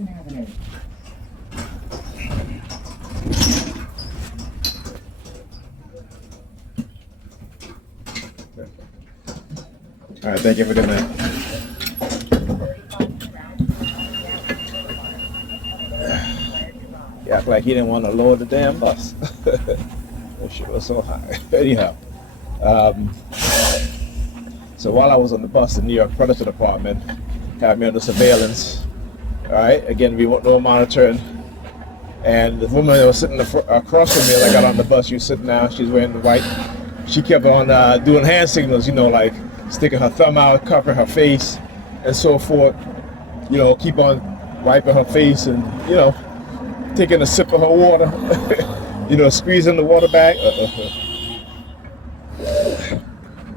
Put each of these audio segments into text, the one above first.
All right, thank you for doing that. You act like he didn't want to lower the damn bus. That shit was so high. Anyhow, so while I was on the bus, the New York Predator Department had me under surveillance. All right, again, we were monitoring. And the woman that was sitting across from me as I got on the bus, she was sitting down, she's wearing the white. She kept on doing hand signals, you know, like sticking her thumb out, covering her face, and so forth. You know, keep on wiping her face and, you know, taking a sip of her water. You know, squeezing the water back.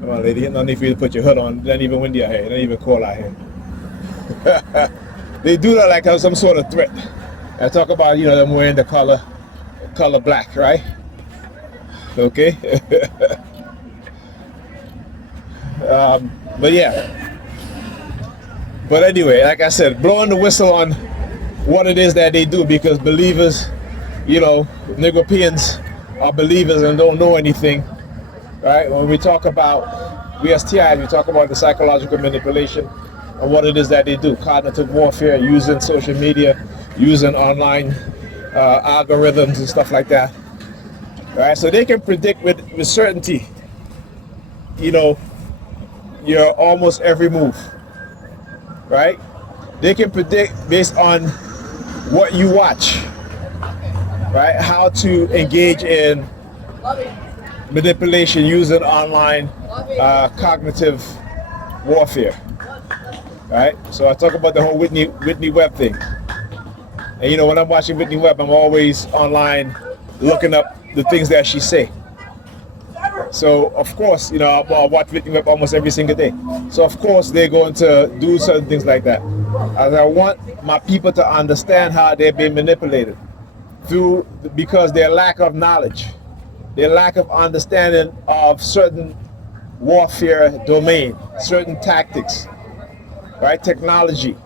Come on, lady, no need for you to put your hood on. It ain't even windy out here. It ain't even cold out here. They do that like some sort of threat. I talk about, you know, them wearing the color black, right? Okay. But yeah. But anyway, like I said, blowing the whistle on what it is that they do, because believers, you know, Negropeans are believers and don't know anything, right? When we talk about VSTI, we talk about the psychological manipulation and what it is that they do, cognitive warfare, using social media, using online algorithms and stuff like that, right? So they can predict with certainty, you know, your almost every move, right? They can predict based on what you watch, right? How to engage in manipulation using online cognitive warfare, right? So I talk about the whole Whitney Webb thing. And you know, when I'm watching Whitney Webb, I'm always online looking up the things that she say. So of course, you know, I watch Whitney Webb almost every single day. So of course they're going to do certain things like that. As I want my people to understand how they're being manipulated because their lack of knowledge, their lack of understanding of certain warfare domain, certain tactics, right? Technology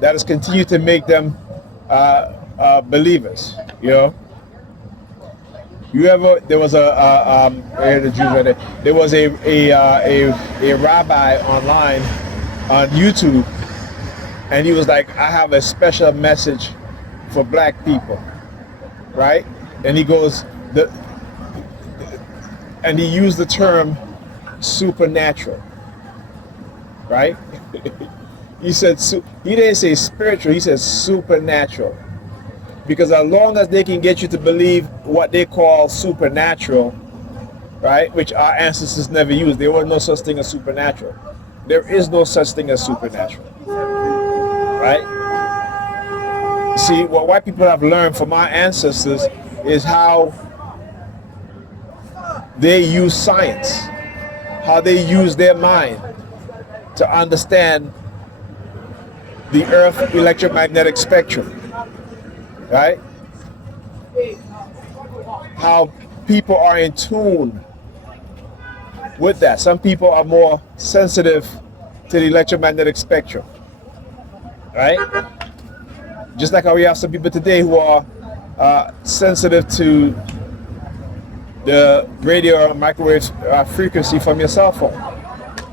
that has continued to make them believers, you know. There was there was a rabbi online on YouTube, and he was like, I have a special message for black people, right? And he goes, and he used the term supernatural, right? He said, he didn't say spiritual, he said supernatural. Because as long as they can get you to believe what they call supernatural, right, which our ancestors never used, there was no such thing as supernatural. There is no such thing as supernatural, right? See, what white people have learned from our ancestors is how they use science, how they use their mind to understand the Earth electromagnetic spectrum, right? How people are in tune with that. Some people are more sensitive to the electromagnetic spectrum, right? Just like how we have some people today who are sensitive to the radio or microwave frequency from your cell phone.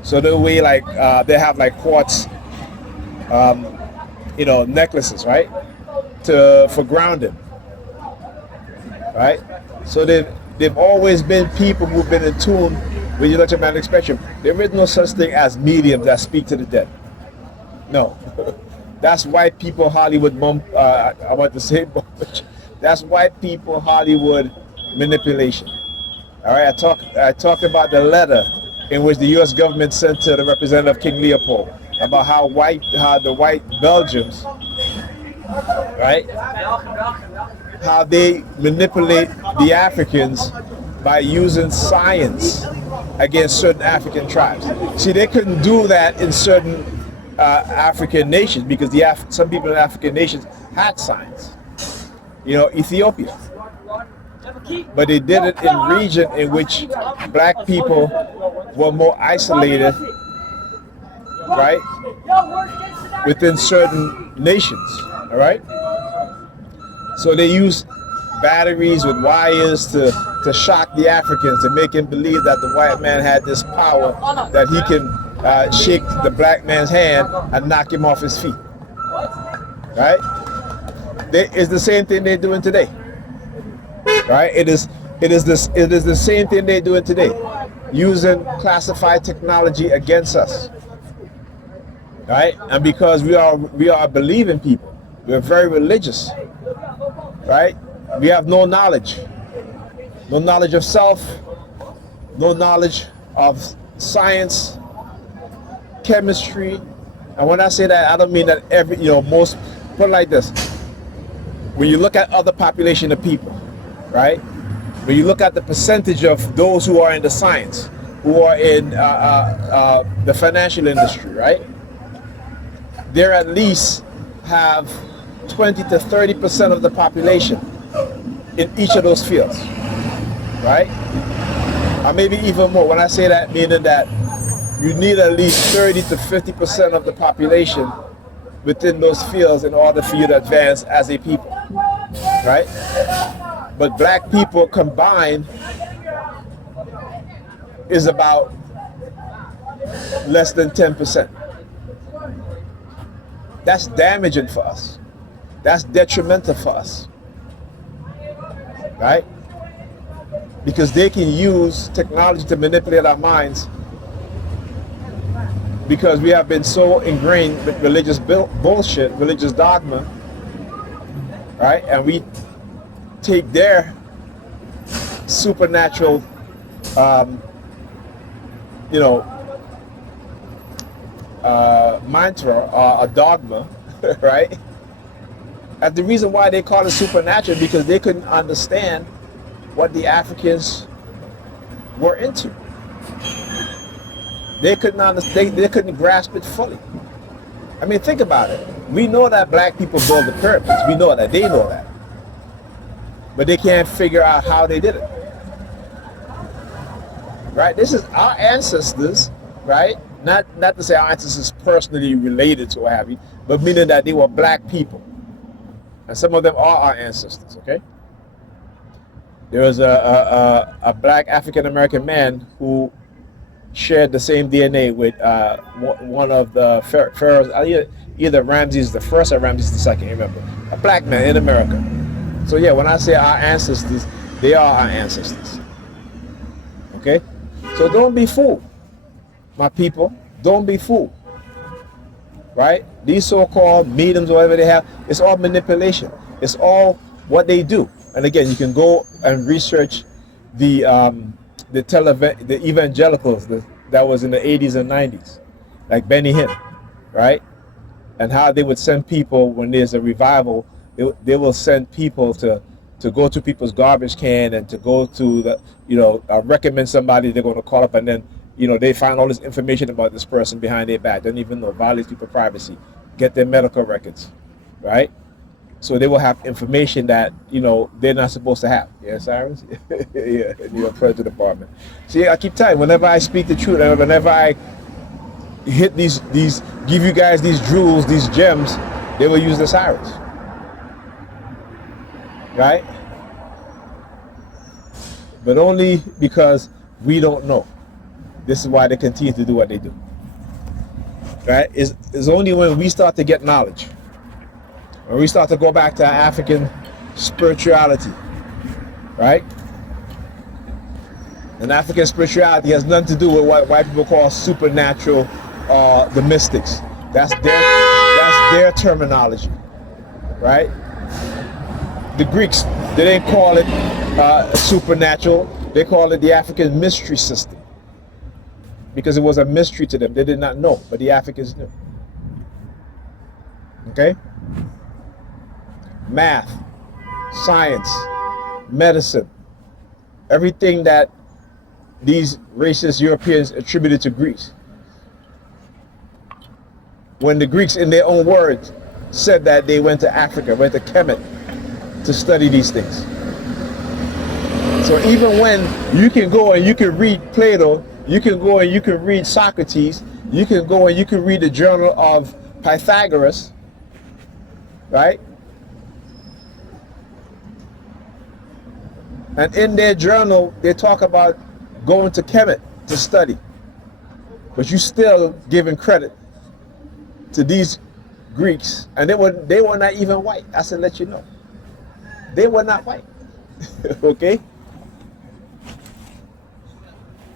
So the way, like, they have like quartz, you know, necklaces, right? For grounding, right? So they've always been people who've been in tune with the electromagnetic spectrum. There is no such thing as mediums that speak to the dead. No. That's white people Hollywood I want to say that's white people Hollywood manipulation. All right, I talked about the letter in which the U.S. government sent to the representative King Leopold about how the white Belgians, right, how they manipulate the Africans by using science against certain African tribes. See, they couldn't do that in certain African nations because some people in African nations had science. You know, Ethiopia. But they did it in region in which black people were more isolated, right? within certain nations. All right. So they use batteries with wires to shock the Africans, to make him believe that the white man had this power, that he can shake the black man's hand and knock him off his feet. Right? It's the same thing they're doing today. Right? It is the same thing they're doing today, using classified technology against us. Right? And because we are believing people, we're very religious. Right? We have no knowledge of self, no knowledge of science, chemistry. And when I say that, I don't mean that most, put it like this. When you look at other population of people, right? When you look at the percentage of those who are in the science, who are in the financial industry, right? They at least have 20 to 30% of the population in each of those fields, right? Or maybe even more. When I say that, meaning that you need at least 30 to 50% of the population within those fields in order for you to advance as a people, right? But black people combined is about less than 10%. That's damaging for us. That's detrimental for us, right? Because they can use technology to manipulate our minds, because we have been so ingrained with religious bullshit, religious dogma, right? And we take their supernatural, mantra or a dogma, right? And the reason why they call it supernatural, because they couldn't understand what the Africans were into. They couldn't understand. They couldn't grasp it fully. I mean, think about it. We know that black people built the pyramids. We know that. They know that. But they can't figure out how they did it. Right? This is our ancestors, right? Not to say our ancestors personally related to what have you, but meaning that they were black people. And some of them are our ancestors, okay? There was a black African American man who shared the same DNA with one of the pharaohs, either Ramses the first or Ramses the second, remember. A black man in America. So yeah, when I say our ancestors, they are our ancestors. Okay? So don't be fooled, my people. Don't be fooled. Right? These so-called mediums, whatever they have, it's all manipulation. It's all what they do. And again, you can go and research the evangelicals that was in the 80s and 90s, like Benny Hinn, right? And how they would send people when there's a revival, they will send people to go to people's garbage can and to go to the, recommend somebody they're going to call up, and then, they find all this information about this person behind their back. Don't even know, violates people's privacy, get their medical records, right? So they will have information that, they're not supposed to have. Yeah, Cyrus? Yeah, in your Predators Department. See, I keep telling you, whenever I speak the truth, and whenever I hit these, give you guys these jewels, these gems, they will use the Cyrus. Right? But only because we don't know. This is why they continue to do what they do. Right? It's only when we start to get knowledge, when we start to go back to our African spirituality, right? And African spirituality has nothing to do with what white people call supernatural, the mystics. That's their terminology, right? The Greeks, they didn't call it supernatural. They called it the African mystery system, because it was a mystery to them. They did not know, but the Africans knew. Okay? Math, science, medicine, everything that these racist Europeans attributed to Greece. When the Greeks, in their own words, said that they went to Africa, went to Kemet to study these things. So even when you can go and you can read Plato, you can go and you can read Socrates, you can go and you can read the journal of Pythagoras, right? And in their journal, they talk about going to Kemet to study. But you still giving credit to these Greeks, and they were not even white. I said, let you know, they were not white. Okay,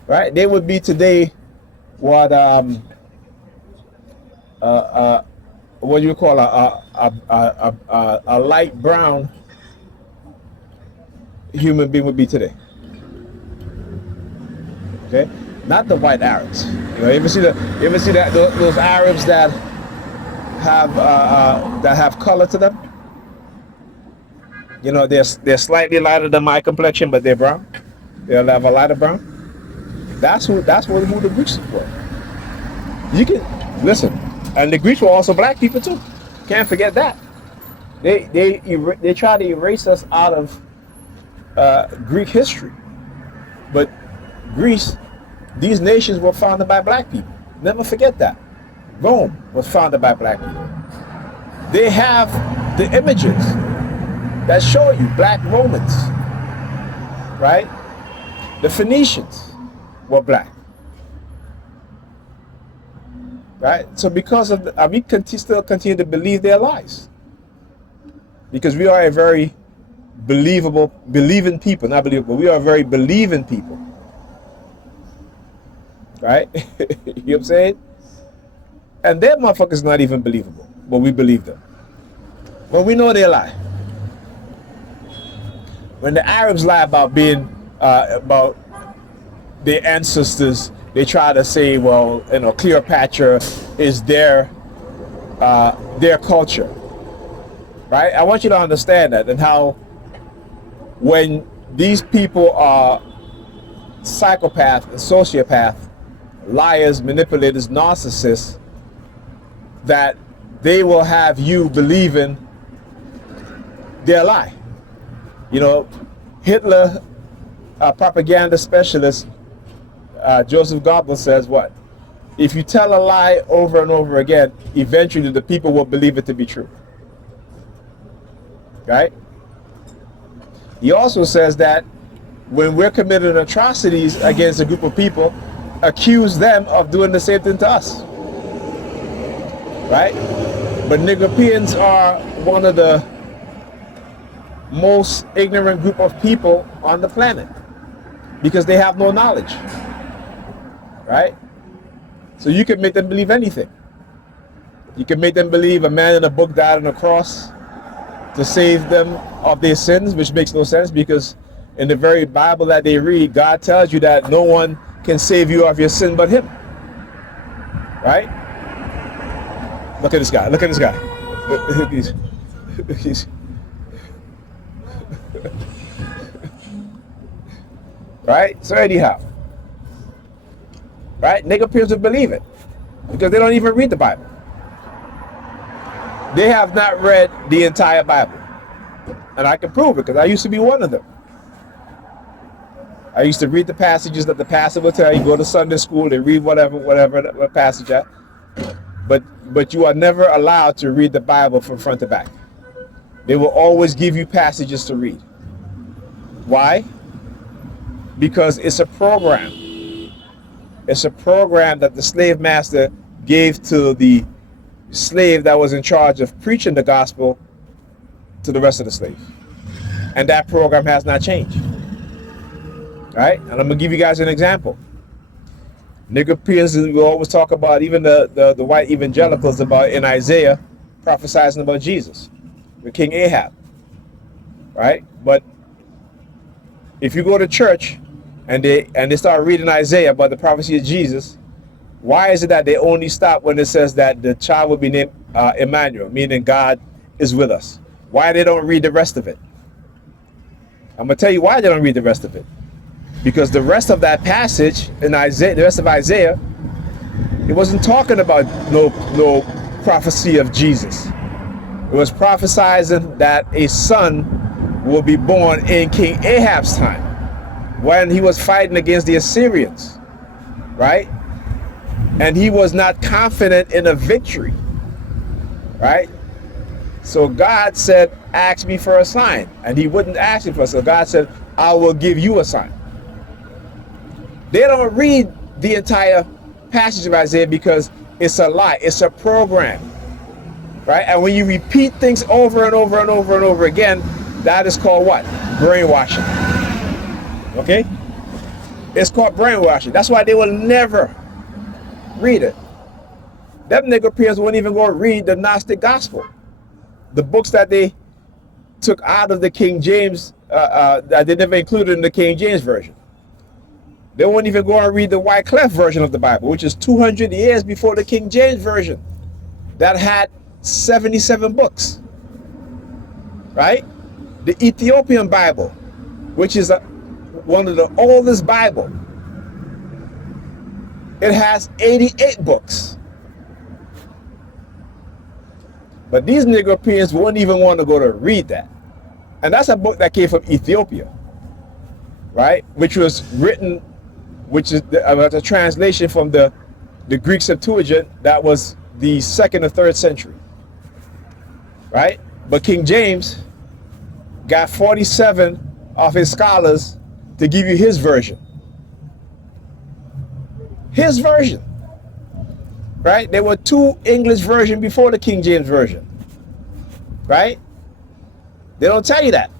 right? They would be today what what you call a light brown human being would be today. Okay, not the white Arabs. You know, you ever see that those Arabs that have color to them? You know, they're slightly lighter than my complexion, but they're brown. They'll have a lighter brown. That's who the Greeks were. You can listen, and the Greeks were also black people too. Can't forget that. They try to erase us out of Greek history, but Greece, these nations were founded by black people. Never forget that. Rome was founded by black people. They have the images that show you black Romans, right? The Phoenicians were black, right? So because of we still continue to believe their lies, because we are a very believing people. Not believable, we are a very believing people, right? You know what I'm saying? And their motherfuckers not even believable, but we believe them. Well, we know they lie. When the Arabs lie about being about their ancestors, they try to say, well, you know, Cleopatra is their culture, right? I want you to understand that, and how when these people are psychopath and sociopath, liars, manipulators, narcissists, that they will have you believing their lie. You know, Hitler, propaganda specialist Joseph Goebbels says what? If you tell a lie over and over again, eventually the people will believe it to be true. Right? He also says that when we're committing atrocities against a group of people, accuse them of doing the same thing to us. Right? But Negropeans are one of the most ignorant group of people on the planet, because they have no knowledge. Right? So you can make them believe anything. You can make them believe a man in a book died on a cross to save them of their sins, which makes no sense, because in the very Bible that they read, God tells you that no one can save you of your sin but him. Right? Look at this guy. Look at this guy. He's right? So anyhow, right? Negropeans will believe it because they don't even read the Bible. They have not read the entire Bible. And I can prove it because I used to be one of them. I used to read the passages that the pastor would tell you. Go to Sunday school, they read whatever passage at. But you are never allowed to read the Bible from front to back. They will always give you passages to read. Why? Because it's a program. It's a program that the slave master gave to the slave that was in charge of preaching the gospel to the rest of the slaves. And that program has not changed. Right? And I'm going to give you guys an example. Negropeans, we always talk about, even the white evangelicals, about in Isaiah prophesizing about Jesus, with King Ahab. Right? But if you go to church and they start reading Isaiah about the prophecy of Jesus, why is it that they only stop when it says that the child will be named Emmanuel, meaning God is with us? Why they don't read the rest of it? I'm going to tell you why they don't read the rest of it. Because the rest of that passage in Isaiah, the rest of Isaiah, it wasn't talking about no prophecy of Jesus. It was prophesizing that a son will be born in King Ahab's time, when he was fighting against the Assyrians, right? And he was not confident in a victory. right? So God said, ask me for a sign. And he wouldn't ask him for it. So God said, I will give you a sign. They don't read the entire passage of Isaiah because it's a lie. It's a program, right? And when you repeat things over and over and over and over again, that is called what? Brainwashing. Okay? It's called brainwashing. That's why they will never read it. Them Negropeans won't even go read the Gnostic Gospel. The books that they took out of the King James, that they never included in the King James Version. They won't even go and read the Wycliffe version of the Bible, which is 200 years before the King James Version, that had 77 books, right? The Ethiopian Bible, which is one of the oldest Bible, it has 88 books. But these Negropeans won't even want to go to read that. And that's a book that came from Ethiopia, right? Which was written, which is a translation from the Greek Septuagint that was the 2nd or 3rd century, right? But King James got 47 of his scholars to give you his version. His version, right? There were 2 English versions before the King James Version, right? They don't tell you that.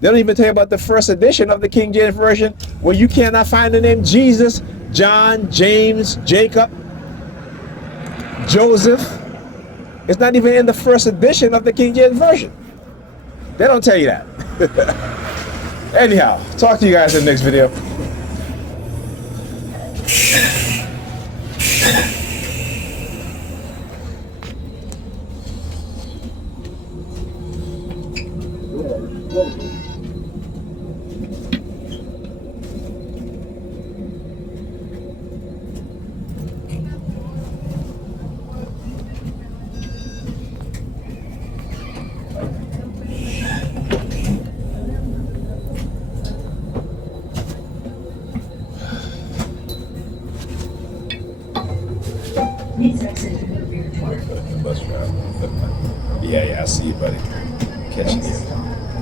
They don't even tell you about the first edition of the King James Version, where you cannot find the name Jesus, John, James, Jacob, Joseph. It's not even in the first edition of the King James Version. They don't tell you that. Anyhow, talk to you guys in the next video. Yeah, I see you, buddy. Catch you there.